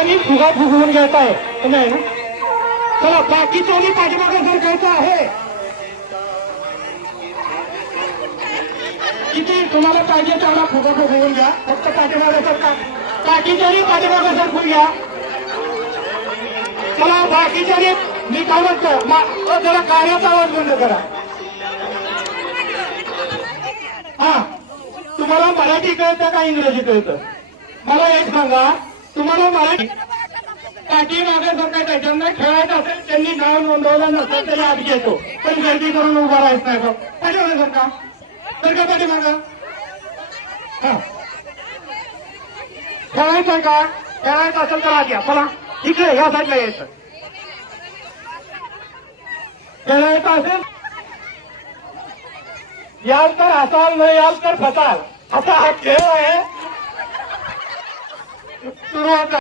सर्वांनी फुगा फुगवून घ्यायचा आहे नाही ना. चला बाकीच्यांनी पाठीमागे सरकायचं आहे. किती तुम्हाला पाहिजे तेवढा फुगा फुगवून घ्या. फक्त पाठीमागे सरका. बाकीच्यांनी पाठीमागे सरकून घ्या. चला बाकीच्यांनी मी काय म्हणतो जरा कार्याचा आवाज बंद करा. हा तुम्हाला मराठी कळतं का इंग्रजी कळतं? मला एक सांगा, तुम्हाला मराठी पाठीमागे सरकायचं ज्यांना खेळायचं असेल त्यांनी नाव नोंदवलं नसेल तरी आत घेतो, पण गर्दी करून उभा राहायचं नाही. तो पाठीमागे सरका सरका पाठीमागं. हा खेळायचं का? खेळायचं असेल तर आत घ्या. चला इकडे या साईडला यायचं. खेळायचं असेल याल तर हसाल, न याल तर फसाल, असा हा खेळ आहे. सुरुवात